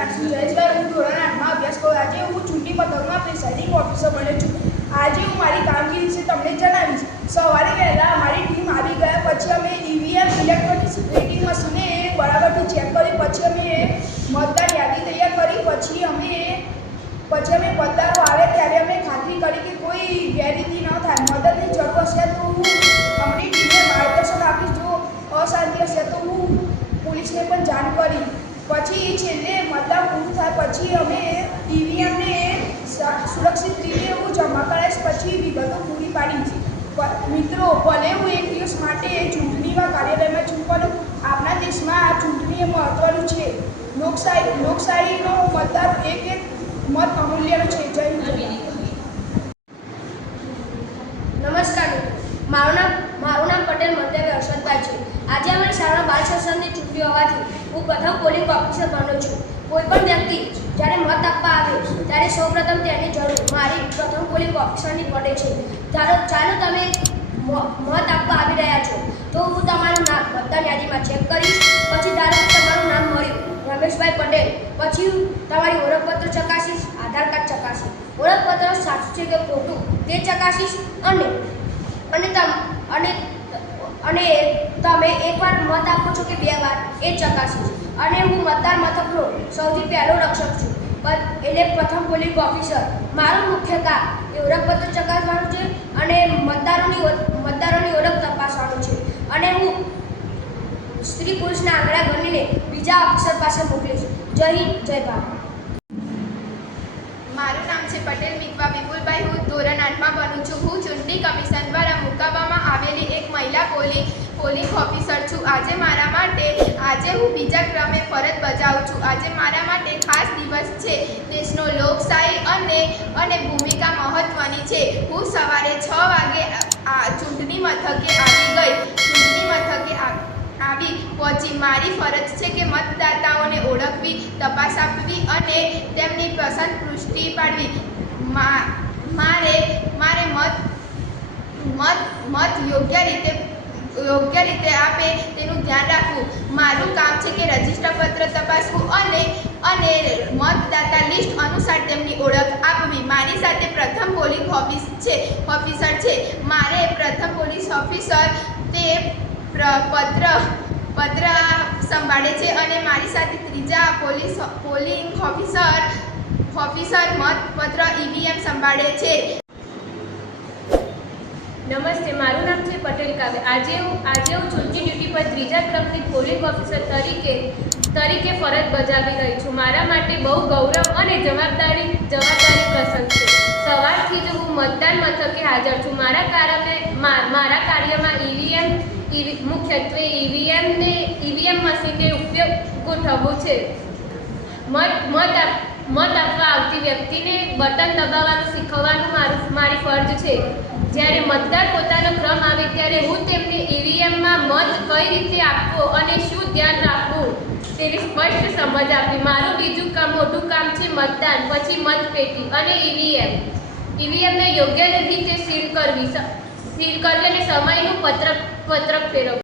જયેશભાઈ હું ધોરણ આઠમાં અભ્યાસ કરું. આજે હું ચૂંટણી પથકમાં પ્રિસાઇડિંગ ઓફિસર બન્યો છું. આજે હું મારી કામગીરી વિશે તમને જણાવીશ. સવારે વહેલા અમારી ટીમ આવી ગયા, પછી અમે ઈવીએમ ઇલેક્ટ્રોનિક વેટિંગ મશીને બરાબરથી ચેક કરી, પછી અમે મતદાર યાદી તૈયાર કરી, પછી અમે પછી અમે મતદારો આવે ત્યારે અમે ખાતરી કરી કે કોઈ ગેરરીતિ ન થાય. મદદની જરૂર હશે તો હું અમારી ટીમને માર્ગદર્શન આપીશ. જો અશાંતિ હશે તો હું પોલીસને પણ જાણ કરી. પછી છેલ્લે મતદાન પૂરું થાય પછી અમે ઈવીએમને સુરક્ષિત રીતે હું જમા કરાવીશ પછી વિગતો પૂરી પાડીશ. છે મિત્રો, ભલે હું એક દિવસ માટે ચૂંટણીમાં કાર્યાલયમાં ચૂંટવાનું, આપણા દેશમાં આ ચૂંટણી એ મહત્વનું છે. લોકશાહી, લોકશાહીનો મતદાર એક એક મત અમૂલ્યનો છે. જય નમસ્કાર મારું નામ મારું નામ પટેલ મંતવ્ય હર્ષદભાઈ છે. આજે અમારી શાળા બાળ શાસનની ચૂંટણી હોવાથી પ્રથમ પોલિંગ ઓફિસર બનો છું. કોઈપણ વ્યક્તિ જ્યારે મત આપવા આવે, ત્યારે સૌપ્રથમ તેની જરૂર મારી પ્રથમ પોલિંગ ઓફિસરની પડે છે. ચાલો ચાલો તમે મત આપવા આવી રહ્યા છો, તો હું તમારું નામ મતદાર યાદીમાં ચેક કરીશ. પછી ધારો તમારું નામ મળ્યું, રમેશભાઈ પટેલ, પછી હું તમારી ઓળખપત્ર ચકાસીશ, આધાર કાર્ડ ચકાસીશ. ઓળખપત્ર સાચું છે કે ખોટું, તે ચકાસીશ અને અને અને અને તમે એકવાર મત આપો છો કે બે વાર, એ ચકાસીશ અને હું મતદાર મથકનો સૌથી પહેલો રક્ષક છું. એટલે પ્રથમ પોલિંગ ઓફિસર, મારું મુખ્ય કામ એ ઓળખપત્ર ચકાસવાનું છે અને મતદારોની મતદારોની ઓળખ તપાસવાનું છે. અને હું સ્ત્રી પુરુષના આંકડા ગણીને બીજા ઓફિસર પાસે મોકલીશ. જય હિન્દ, જય ભારત. મારું નામ છે પટેલ મિતવા વિપુલભાઈ હું ધોરણ આઠમાં ભણું છું હું ચૂંટણી કમિશન દ્વારા મુકાવવામાં આવેલી એક મહિલા પોલિંગ ઓફિસર છું. આજે મારા માટે, આજે હું બીજા ક્રમે ફરજ બજાવું છું. આજે મારા માટે ખાસ દિવસ છે. દેશનો લોકશાહી અને અને ભૂમિકા મહત્ત્વની છે. હું સવારે છ વાગે ચૂંટણી મથકે આવી ગઈ. ચૂંટણી મથકે આવી પહોંચી. મારી ફરજ છે કે મતદાતાઓને ઓળખવી, તપાસ આપવી અને તેમની પસંદ પુષ્ટિ પાડવી. મારે મારે મત મત મત યોગ્ય રીતે યોગ્ય રીતે આપે તેનું ધ્યાન રાખવું. મારું કામ છે કે રજિસ્ટર પત્ર તપાસવું અને અને મતદાતા લિસ્ટ અનુસાર તેમની ઓળખ આપવી. મારી સાથે પ્રથમ પોલિંગ ઓફિસ છે, ઓફિસર છે. મારે પ્રથમ પોલીસ ઓફિસર તે પત્ર પત્ર સંભાળે છે અને મારી સાથે ત્રીજા પોલીસ પોલિંગ ઓફિસર ઓફિસર મતપત્ર ઈવીએમ સંભાળે છે. નમસ્તે, મારું નામ છે પટેલ કાવ્ય. આજે હું આજે હું ચૂંટણી ડ્યુટી પર ત્રીજા ક્રમની પોલિંગ ઓફિસર તરીકે તરીકે ફરજ બજાવી રહી છું. મારા માટે બહુ ગૌરવ અને જવાબદારી જવાબદારી પ્રસંગ છે. સવારથી જ હું મતદાન મથકે હાજર છું. મારા કારણે મારા કાર્યમાં ઈવીએમ મુખ્યત્વે ઈવીએમને ઈવીએમ મશીનને ઉપયોગ ગોઠવવો છે. મત મત મત આપવા આવતી વ્યક્તિને બટન દબાવવાનું શીખવવાનું મારું મારી ફરજ છે. જ્યારે મતદાર પોતાનો ક્રમ આવે ત્યારે હું તેમને ઈવીએમમાં મત કઈ રીતે આપવો અને શું ધ્યાન રાખવું તેની સ્પષ્ટ સમજ આપી. મારું બીજું કામ મોટું કામ છે મતદાન, પછી મતપેટી અને ઈવીએમ. ઈવીએમને યોગ્ય રીતે સીલ કરવી સીલ કરવી અને સમયનું પત્રક પત્રક ફેરવવું.